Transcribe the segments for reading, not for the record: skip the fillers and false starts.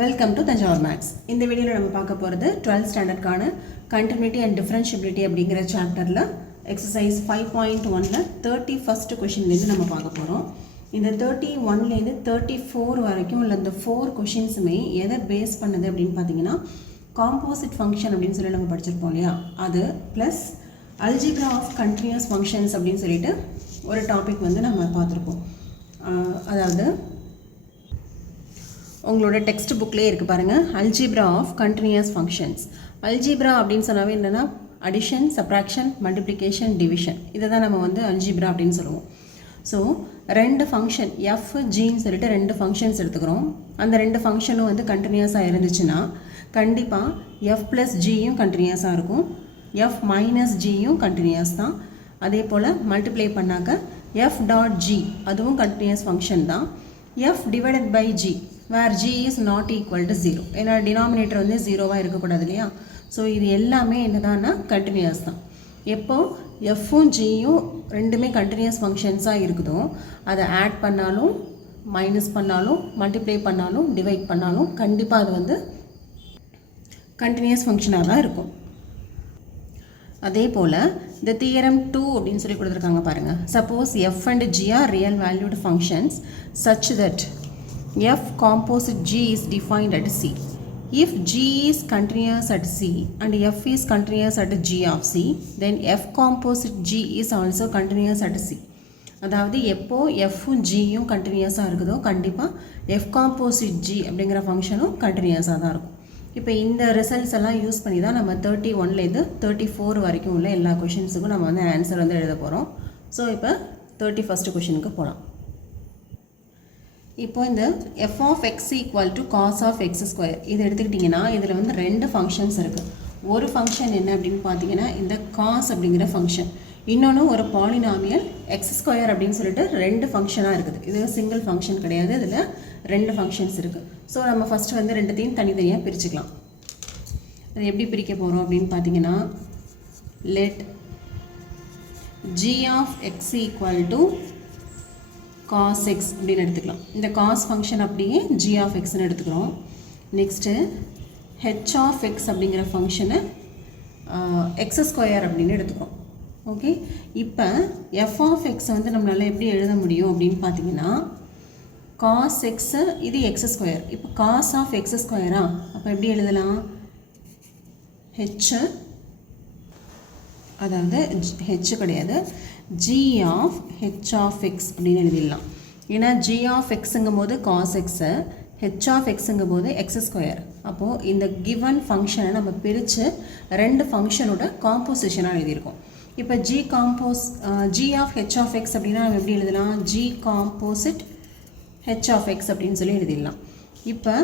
Welcome to Thanjavur maths. இந்த வீடியோவில் நம்ம பார்க்க போகிறது 12th ஸ்டாண்டர்டுக்கான கண்டினியூட்டி அண்ட் டிஃபரன்ஷியபிலிட்டி அப்படிங்கிற சாப்டரில் எக்ஸசைஸ் 5.1ல் 31st கொஷின்லேருந்து நம்ம பார்க்க போகிறோம். இந்த 31லேருந்து 34 வரைக்கும் உள்ள இந்த 4 கொஷின்ஸுமே எதை பேஸ் பண்ணுது அப்படின்னு பார்த்தீங்கன்னா காம்போசிட் ஃபங்க்ஷன் அப்படின்னு சொல்லி நம்ம படிச்சிருப்போம் இல்லையா, அது plus algebra of continuous functions அப்படின்னு சொல்லிட்டு ஒரு டாபிக் வந்து நம்ம பார்த்துருப்போம். அதாவது உங்களோட டெக்ஸ்ட் புக்லேயே இருக்குது பாருங்கள், algebra of continuous functions. Algebra அப்படின்னு சொன்னாவே என்னென்னா அடிஷன், சப்ராக்ஷன், மல்டிப்ளிகேஷன், டிவிஷன், இதை தான் நம்ம வந்து அல்ஜிப்ரா அப்படின்னு சொல்லுவோம். ஸோ ரெண்டு ஃபங்க்ஷன் எஃப் ஜின்னு சொல்லிட்டு ரெண்டு ஃபங்க்ஷன்ஸ் எடுத்துக்கிறோம். அந்த ரெண்டு ஃபங்க்ஷனும் வந்து கண்டினியூஸாக இருந்துச்சுன்னா கண்டிப்பாக எஃப் ப்ளஸ் ஜியும் கண்டினியூஸாக இருக்கும், எஃப் மைனஸ் ஜியும் கண்டினியூஸ் தான். அதே போல் மல்டிப்ளை பண்ணாக்க எஃப் டாட் ஜி அதுவும் கண்டினியூஸ் ஃபங்க்ஷன் தான். F divided by G where G is not equal to 0, ஏன்னா டினாமினேட்டர் வந்து 0வாக இருக்கக்கூடாது இல்லையா. ஸோ இது எல்லாமே என்னதான்னா கண்டினியூஸ் தான். எப்போ எஃப்பும் ஜியும் ரெண்டுமே கண்டினியூஸ் ஃபங்க்ஷன்ஸாக இருக்குதோ அதை ஆட் பண்ணாலும் மைனஸ் பண்ணாலும் மல்டிப்ளை பண்ணாலும் டிவைட் பண்ணாலும் கண்டிப்பாக அது வந்து கண்டினியூஸ் ஃபங்க்ஷனாக தான் இருக்கும். அதே போல் இந்த தியரம் 2 அப்படின்னு சொல்லி கொடுத்துருக்காங்க பாருங்கள். Suppose F and G are real valued functions such that f composite g is defined at c. If g is continuous at c and f is continuous at g of c, then f composite g is also continuous at c. அதாவது எப்போ எஃப்பும் ஜியும் கண்டினியூஸாக இருக்குதோ கண்டிப்பாக F composite G அப்படிங்கிற ஃபங்க்ஷனும் கண்டினியூஸாக தான் இருக்கும். இப்போ இந்த ரிசல்ட்ஸ் எல்லாம் யூஸ் பண்ணி தான் நம்ம 31லேருந்து 34 வரைக்கும் உள்ள எல்லா கொஷின்ஸுக்கும் நம்ம வந்து ஆன்சர் வந்து எழுத போகிறோம். ஸோ இப்போ 31st கொஷினுக்கு போகலாம். இப்போ இந்த F of X equal to cos of X square இது எடுத்துக்கிட்டிங்கன்னா இதில் வந்து ரெண்டு ஃபங்க்ஷன்ஸ் இருக்குது. ஒரு ஃபங்க்ஷன் என்ன அப்படின்னு பார்த்தீங்கன்னா இந்த காஸ் அப்படிங்கிற ஃபங்க்ஷன், இன்னொன்று ஒரு பாலினாமியல் எக்ஸ் ஸ்கொயர் அப்படின்னு சொல்லிட்டு ரெண்டு ஃபங்க்ஷனாக இருக்குது. இது சிங்கிள் ஃபங்க்ஷன் கிடையாது, இதில் ரெண்டு ஃபங்க்ஷன்ஸ் இருக்குது. ஸோ நம்ம ஃபஸ்ட்டு வந்து ரெண்டுத்தையும் தனித்தனியாக பிரிச்சுக்கலாம். அது எப்படி பிரிக்க போகிறோம் அப்படின்னு பார்த்தீங்கன்னா let G of X equal to cos x அப்படின்னு எடுத்துக்கலாம். இந்த cos ஃபங்க்ஷன் அப்படியே g of xன்னு எடுத்துக்கிறோம். நெக்ஸ்ட்டு h of x அப்படிங்கிற ஃபங்க்ஷனை x ஸ்கொயர் அப்படின்னு எடுத்துக்கிறோம். ஓகே, இப்போ f of x வந்து நம்மளால் எப்படி எழுத முடியும் அப்படின்னு பார்த்தீங்கன்னா cos x இது x ஸ்கொயர், இப்போ cos of x ஸ்கொயரா, அப்போ எப்படி எழுதலாம், h அதாவது h கிடையாது g of h of x அப்படின்னு எழுதிடலாம். ஏன்னா g of xங்கும் போது cos x, h of xங்கும் போது x ஸ்கொயர். அப்போது இந்த கிவன் ஃபங்க்ஷனை நம்ம பிரித்து ரெண்டு ஃபங்க்ஷனோட காம்போசிஷனாக எழுதியிருக்கோம். இப்போ g of h of x அப்படின்னா நம்ம எப்படி எழுதலாம், g composite h of x அப்படின்னு சொல்லி எழுதிடலாம். இப்போ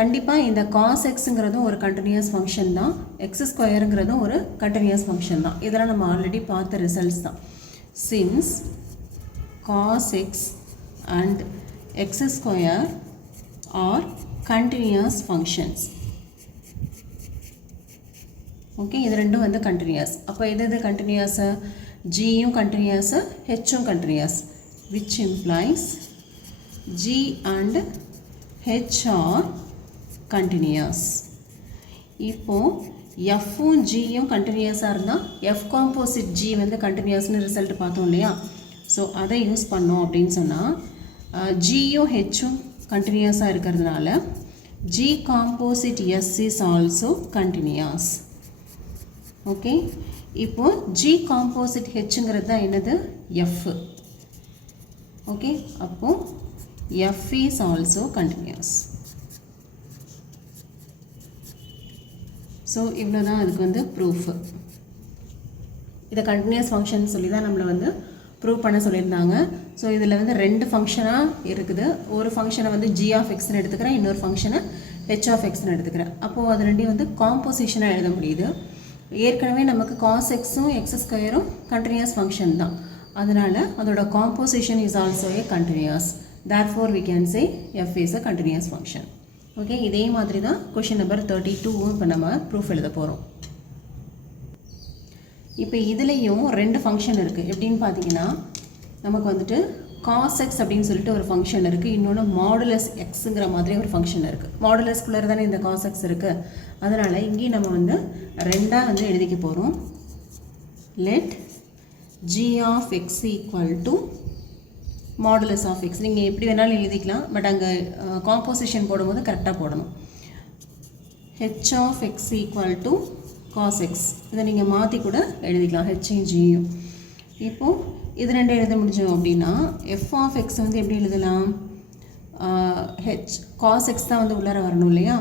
கண்டிப்பாக இந்த cos xங்கிறதும் ஒரு கண்டினியூஸ் ஃபங்க்ஷன் தான், எக்ஸ் ஸ்கொயருங்கிறதும் ஒரு கண்டினியூஸ் ஃபங்க்ஷன் தான். இதெல்லாம் நம்ம ஆல்ரெடி பார்த்த ரிசல்ட்ஸ் தான். Since cos x and x square are continuous functions. Okay, இது ரெண்டும் வந்து கண்டினியூஸ். அப்போ எது கண்டினியூஸு, ஜியும் கண்டினியூஸு ஹெச்சும் continuous, which implies g and h are continuous. இப்போது எஃப்பும் ஜியும் கண்டினியூஸாக இருந்தால் எஃப் காம்போசிட் ஜி வந்து கண்டினியூஸ்னு ரிசல்ட் பார்த்தோம் இல்லையா. ஸோ அதை யூஸ் பண்ணோம் அப்படின்னு சொன்னால் ஜியும் ஹெச்சும் கண்டினியூஸாக இருக்கிறதுனால G composite S is also continuous. Okay, இப்போது ஜி காம்போசிட் ஹெச்சுங்கிறது தான் என்னது, எஃப். ஓகே, அப்போது F is also continuous. So இவ்வளோ தான் அதுக்கு வந்து ப்ரூஃபு. இதை கண்டினியூஸ் ஃபங்க்ஷன் சொல்லி தான் நம்மளை வந்து ப்ரூவ் பண்ண சொல்லியிருந்தாங்க. ஸோ இதில் வந்து ரெண்டு ஃபங்க்ஷனாக இருக்குது. ஒரு ஃபங்க்ஷனை வந்து g of xன்னு எடுத்துக்கிறேன், இன்னொரு ஃபங்க்ஷனை h of xன்னு எடுத்துக்கிறேன். அப்போது அது ரெண்டையும் வந்து காம்போசிஷனாக எழுத முடியுது. ஏற்கனவே நமக்கு cos xம் எக்ஸ் ஸ்கொயரும் கண்டினியூஸ் ஃபங்க்ஷன் தான், அதனால் அதோட composition is also a continuous. Therefore we can say f is a continuous function. ஓகே, இதே மாதிரி தான் கொஷின் நம்பர் 32வும் இப்போ நம்ம ப்ரூஃப் எழுத போகிறோம். இப்போ இதுலேயும் ரெண்டு ஃபங்க்ஷன் இருக்குது. எப்படின்னு பார்த்தீங்கன்னா நமக்கு வந்துட்டு cos x அப்படின்னு சொல்லிட்டு ஒரு ஃபங்க்ஷன் இருக்குது, இன்னொன்று மாடுலஸ் எக்ஸுங்கிற மாதிரி ஒரு ஃபங்க்ஷன் இருக்குது. மாடுலஸ்குள்ளே தானே இந்த cos x இருக்குது, அதனால் இங்கேயும் நம்ம வந்து ரெண்டாக வந்து எழுதிக்க போகிறோம். Let g of x equal to modulus of X. நீங்கள் எப்படி வேணாலும் எழுதிக்கலாம், பட் அங்கே காம்போசிஷன் போடும்போது கரெக்டாக போடணும். h of x equal to cos x. இதை நீங்கள் மாற்றி கூட எழுதிக்கலாம், ஹெச்சையும் ஜியும். இப்போது இது ரெண்டு எழுத முடிஞ்சோம் அப்படின்னா f of x வந்து எப்படி எழுதலாம், h cos x தான் வந்து உள்ளார வரணும் இல்லையா,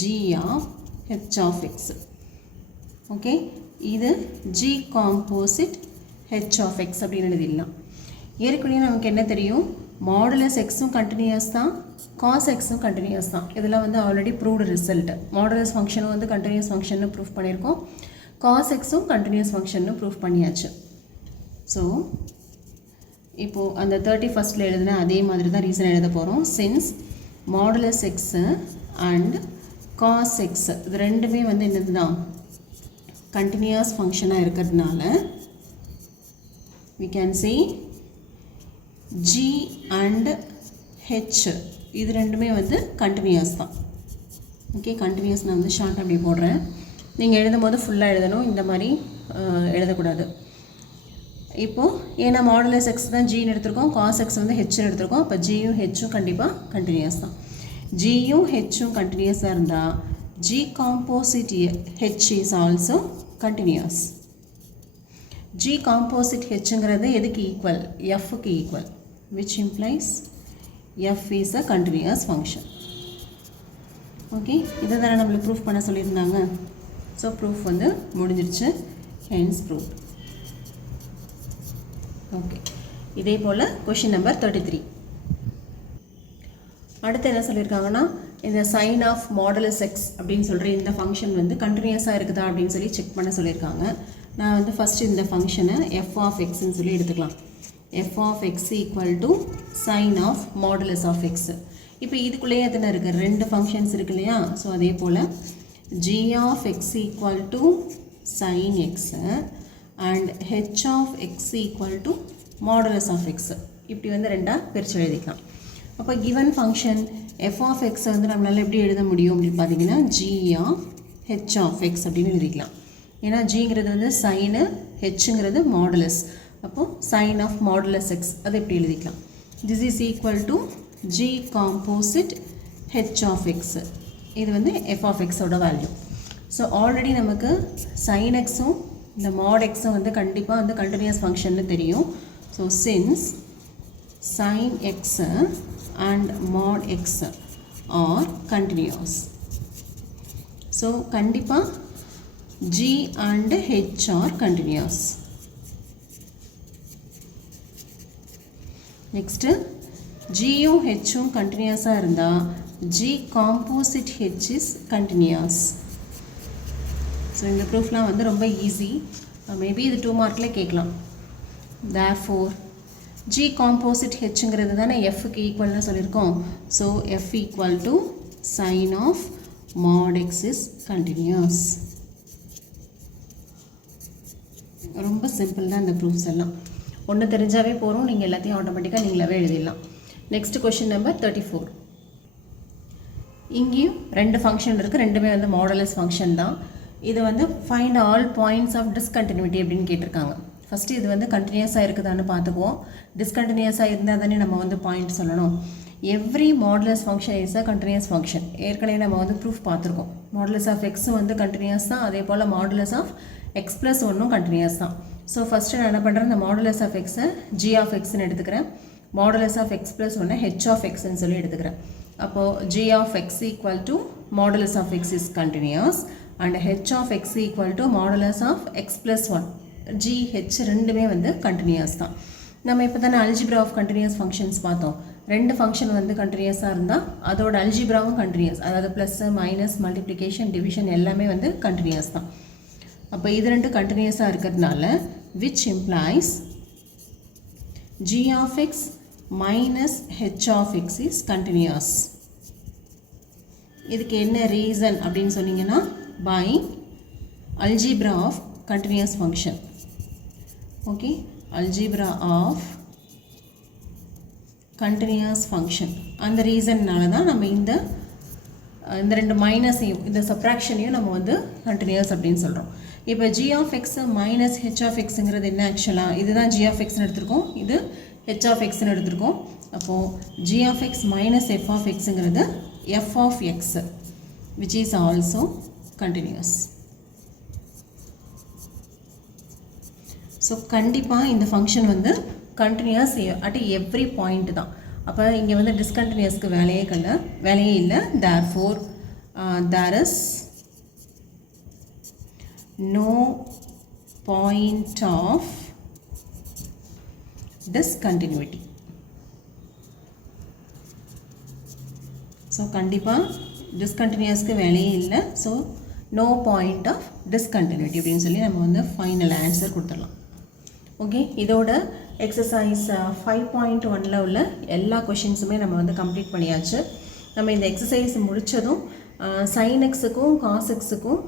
g of h of x. Okay, இது g composite h of x அப்படின்னு எழுதிடலாம். ஏற்கனவே நமக்கு என்ன தெரியும், மாடுலஸ் எக்ஸும் கண்டினியூஸ் தான், காஸ் எக்ஸும் கண்டினியூஸ் தான். இதெல்லாம் வந்து ஆல்ரெடி ப்ரூவ்டு ரிசல்ட். மாடுலஸ் ஃபங்க்ஷனும் வந்து கண்டினியூஸ் ஃபங்க்ஷன்னு ப்ரூவ் பண்ணியிருக்கோம், காஸ் எக்ஸும் கண்டினியூஸ் ஃபங்க்ஷன்னு ப்ரூவ் பண்ணியாச்சு. ஸோ இப்போது அந்த 31st எழுதுனா அதே மாதிரி தான் ரீசன் எழுத போகிறோம். Since modulus X and cos X இது ரெண்டுமே வந்து என்னது தான் கண்டினியூஸ் ஃபங்க்ஷனாக இருக்கிறதுனால we can say g and h இது ரெண்டுமே வந்து கண்டினியூஸ் தான். ஓகே, கண்டினியூஸ் நான் வந்து ஷார்ட் அப்படி போடுறேன். நீங்கள் எழுதும் போது ஃபுல்லாக எழுதணும், இந்த மாதிரி எழுதக்கூடாது. இப்போது ஏன்னா மாடுலஸ் எக்ஸ் தான் ஜின்னு எடுத்திருக்கோம், காஸ் எக்ஸ் வந்து ஹெச்னு எடுத்திருக்கோம், அப்போ ஜியும் ஹெச்சும் கண்டிப்பாக கண்டினியூஸ் தான். ஜியும் ஹெச்சும் கண்டினியூஸாக இருந்தால் G composite H is also continuous. G composite ஹெச்சுங்கிறது எதுக்கு ஈக்குவல், எஃப்க்கு equal, which implies F is a continuous function. Okay, இதை தானே நம்மளுக்கு ப்ரூஃப் பண்ண சொல்லியிருந்தாங்க. ஸோ ப்ரூஃப் வந்து முடிஞ்சிருச்சு, ஹென்ஸ் ப்ரூஃப். ஓகே, இதே போல் கொஷின் நம்பர் 33. அடுத்து என்ன சொல்லியிருக்காங்கன்னா, இந்த சைன் ஆஃப் மாடுலஸ் எக்ஸ் அப்படின்னு சொல்கிற இந்த ஃபங்க்ஷன் வந்து கண்டினியூஸாக இருக்குதா அப்படின்னு சொல்லி செக் பண்ண சொல்லியிருக்காங்க. நான் வந்து ஃபஸ்ட்டு இந்த ஃபங்க்ஷனை எஃப் ஆஃப் எக்ஸ்ன்னு சொல்லி எடுத்துக்கலாம். F of X equal to sine of modulus of X. இப்போ இதுக்குள்ளேயே எத்தனை இருக்குது, ரெண்டு ஃபங்க்ஷன்ஸ் இருக்கு இல்லையா. ஸோ அதே போல் G of X equal to sine X and H of X equal to modulus of X. இப்படி வந்து ரெண்டாக பிரித்து எழுதிக்கலாம். அப்போ கிவன் ஃபங்க்ஷன் எஃப் ஆஃப் எக்ஸை வந்து நம்மளால் எப்படி எழுத முடியும் அப்படின்னு பார்த்தீங்கன்னா G of H of X அப்படின்னு எழுதிக்கலாம். ஏன்னா ஜிங்கிறது வந்து சைனு, ஹெச்சுங்கிறது மாடுலஸ். அப்போது சைன் ஆஃப் மாடுலஸ் எக்ஸ் அதை எப்படி எழுதிக்கலாம், this is equal to G composite H of X. இது வந்து எஃப் ஆஃப் எக்ஸோட வேல்யூ. ஸோ ஆல்ரெடி நமக்கு சைன் எக்ஸும் இந்த மாட் எக்ஸும் வந்து கண்டிப்பாக வந்து கண்டினியூஸ் ஃபங்க்ஷன்னு தெரியும். So since sine X and mod X are continuous, so கண்டிப்பாக g and h are continuous. Next, g யும் h யும் continuous-ஆ இருந்தா g composite h is continuous. So இந்த proofலாம் வந்து ரொம்ப easy. Maybe இது 2 markல கேட்கலாம். Therefore, g composite hங்கிறது தானே fக்கு ஈக்குவல்னு சொல்லியிருக்கோம். So f equal to sin of mod x is continuous. ரொம்ப சிம்பிள் தான் இந்த ப்ரூஃப்ஸ் எல்லாம். ஒன்று தெரிஞ்சாவே போகிறோம், நீங்கள் எல்லாத்தையும் ஆட்டோமேட்டிக்காக நீங்களாவே எழுதிடலாம். Next question number 34. இங்கேயும் ரெண்டு ஃபங்க்ஷன் இருக்குது, ரெண்டுமே வந்து மாடுலஸ் ஃபங்க்ஷன் தான். இது வந்து find all points of discontinuity அப்படின்னு கேட்டிருக்காங்க. ஃபஸ்ட்டு இது வந்து கண்டினியூஸாக இருக்குதான்னு பார்த்துக்குவோம். டிஸ்கண்டினியூஸாக இருந்தால் தானே நம்ம வந்து பாயிண்ட் சொல்லணும். Every modulus function is a continuous function. ஏற்கனவே நம்ம வந்து ப்ரூஃப் பார்த்துருக்கோம். மாடுலஸ் ஆஃப் எக்ஸும் வந்து கண்டினியூஸ் தான், அதே போல் மாடுலஸ் ஆஃப் எக்ஸ் ப்ளஸ் ஒன்றும் கண்டினியூஸ் தான். ஸோ ஃபஸ்ட்டு நான் என்ன பண்ணுறேன், இந்த மாடுலஸ் ஆஃப் எக்ஸை ஜி ஆஃப் எக்ஸ்ன்னு எடுத்துக்கிறேன், மாடுலஸ் ஆஃப் எக்ஸ் ப்ளஸ் ஒன்று ஹெச் ஆஃப் எக்ஸ்ன்னு சொல்லி எடுத்துக்கிறேன். அப்போது g of X equal to modulus of x is continuous and H of X equal to modulus of x plus one. G h ரெண்டுமே வந்து continuous தான். நம்ம இப்போ தானே அல்ஜிப்ரா ஆஃப் கண்டினியூஸ் ஃபங்க்ஷன்ஸ் பார்த்தோம். ரெண்டு ஃபங்க்ஷன் வந்து கண்டினியூஸாக இருந்தால் அதோட அல்ஜிப்ராவும் கண்டினியூஸ், அதாவது ப்ளஸ்ஸு மைனஸ் மல்டிப்ளிகேஷன் டிவிஷன் எல்லாமே வந்து கண்டினியூஸ் தான். அப்போ இது ரெண்டு கண்டினியூஸாக இருக்கிறதுனால which implies g of x minus h of x is continuous. இதுக்கு என்ன ரீசன் அப்படின்னு சொன்னீங்கன்னா by algebra of continuous function. Okay, algebra of continuous function. அந்த ரீசன்னால தான் நம்ம இந்த ரெண்டு மைனஸையும் இந்த சப்ராக்ஷனையும் நம்ம வந்து கண்டினியூஸ் அப்படின்னு சொல்கிறோம். இப்போ g of x minus h of xங்கிறது என்ன ஆக்சுவலாக? இதுதான் g of xன்னு எடுத்திருக்கோம், இது h of xன்னு எடுத்திருக்கோம். அப்போது g of x minus f of xங்கிறது f of x which is also continuous. So கண்டிப்பாக இந்த ஃபங்க்ஷன் வந்து கண்டினியூஸ் அட் எவ்ரி பாயிண்ட் தான். அப்போ இங்கே வந்து டிஸ்கண்டினியூஸ்க்கு வேலையே இல்லை. therefore there is no point of discontinuity. So கண்டிப்பாக டிஸ்கண்டினியூஸ்க்கு வேலையே இல்லை. So no point of discontinuity அப்படின்னு சொல்லி நம்ம வந்து ஃபைனல் ஆன்சர் கொடுத்துடலாம். ஓகே, இதோட எக்ஸசைஸ் 5.1 உள்ள எல்லா கொஷின்ஸுமே நம்ம வந்து கம்ப்ளீட் பண்ணியாச்சு. நம்ம இந்த எக்ஸசைஸ் முடித்ததும் sin xக்கும் cos xக்கும்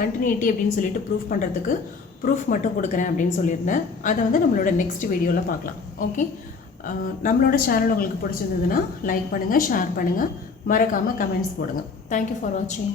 கண்டினியூட்டி அப்படின்னு சொல்லிட்டு ப்ரூஃப் பண்ணுறதுக்கு ப்ரூஃப் மட்டும் கொடுக்குறேன் அப்படின்னு சொல்லியிருந்தேன். அதை வந்து நம்மளோட நெக்ஸ்ட் வீடியோவில் பார்க்கலாம். ஓகே, நம்மளோட சேனல் உங்களுக்கு பிடிச்சிருந்ததுன்னா லைக் பண்ணுங்கள், ஷேர் பண்ணுங்கள், மறக்காமல் கமெண்ட்ஸ் போடுங்க. தேங்க்யூ ஃபார் வாட்சிங்.